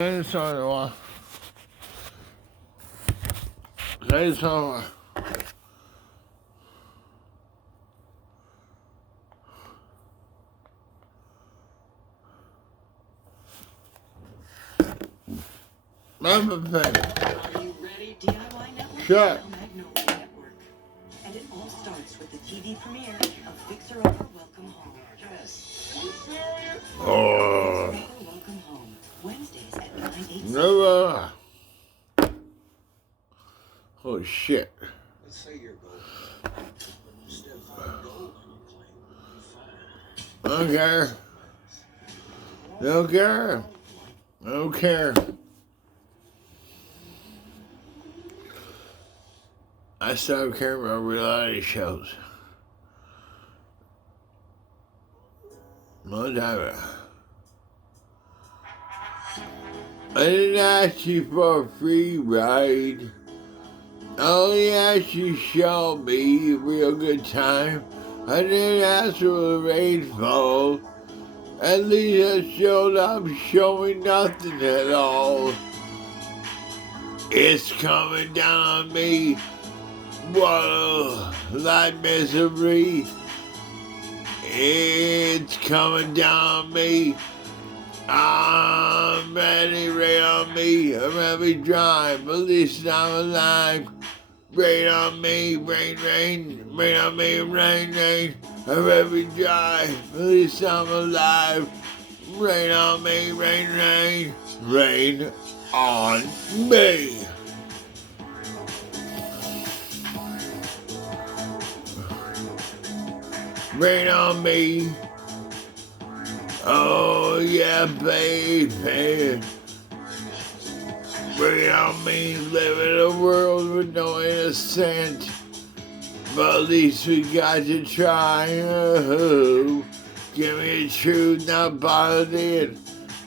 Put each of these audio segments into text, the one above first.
Say something. Say something. I'm a fan. Are you ready, DIY Network? Shut. Magnolia Network. And it all starts with the TV premiere of Fixer Upper Welcome Home. Yes. Are you serious? Oh. Fixer Upper Welcome Home. Wednesdays at 9/8. No. Oh shit. Let's say you're gold. Instead of finding gold on your claim, you find. Don't care. Don't care. Don't care. I stopped caring about reality shows. Long time ago. I didn't ask you for a free ride. I only asked you to show me a real good time. I didn't ask for the rainfall. At least I showed up showing nothing at all. It's coming down on me. Whoa, like misery. It's coming down on me. I'm ready, rain on me. I'm ready to drive, but at least I'm alive. Rain on me, rain, rain. Rain on me, rain, rain. I'm ready to drive, but at least I'm alive. Rain on me, rain, rain. Rain on me. Rain on me. Oh yeah, baby. Rain on me. Live in a world with no innocent. But at least we got to try. Oh, give me the truth, not bother it.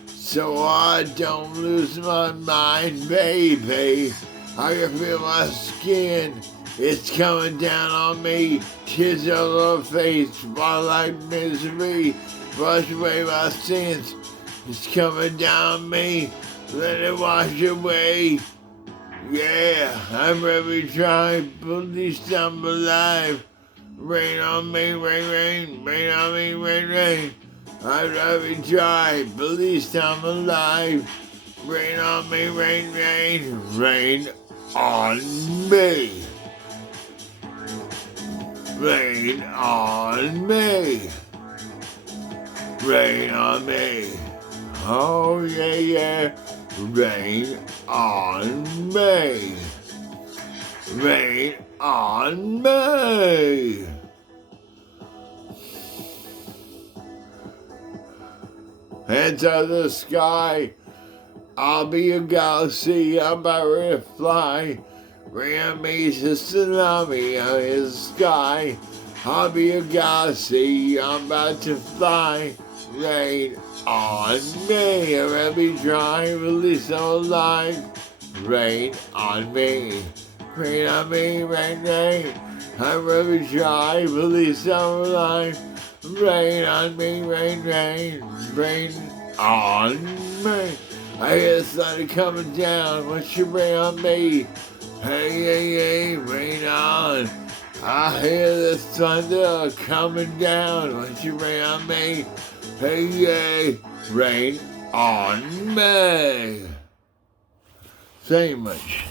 So I don't lose my mind, baby. I can feel my skin. It's coming down on me. Tears all over face, fall like misery. Wash away my sins. It's coming down on me. Let it wash away. Yeah, I'm ready to try, but at least I'm alive. Rain on me, rain, rain. Rain on me, rain, rain. I'm ready to try, but at least I'm alive. Rain on me, rain, rain. Rain on me. Rain on me. Rain on me. Oh yeah, yeah. Rain on me. Rain on me. Hands out of the sky. I'll be a galaxy. I'm about ready to fly. Rain on me, it's a tsunami in the sky. I'll be a galaxy. I'm about to fly. Rain on me. I'm ready to drive. At least I'm alive. Rain on me. Rain on me, rain, rain. I'm ready to drive. At least I'm alive. Rain on me, rain, rain. Rain on me. I hear the sun coming down. What's your rain on me? Hey, hey, hey, rain on. I hear the thunder coming down. Won't you rain on me? Hey, hey, rain on me. Say much.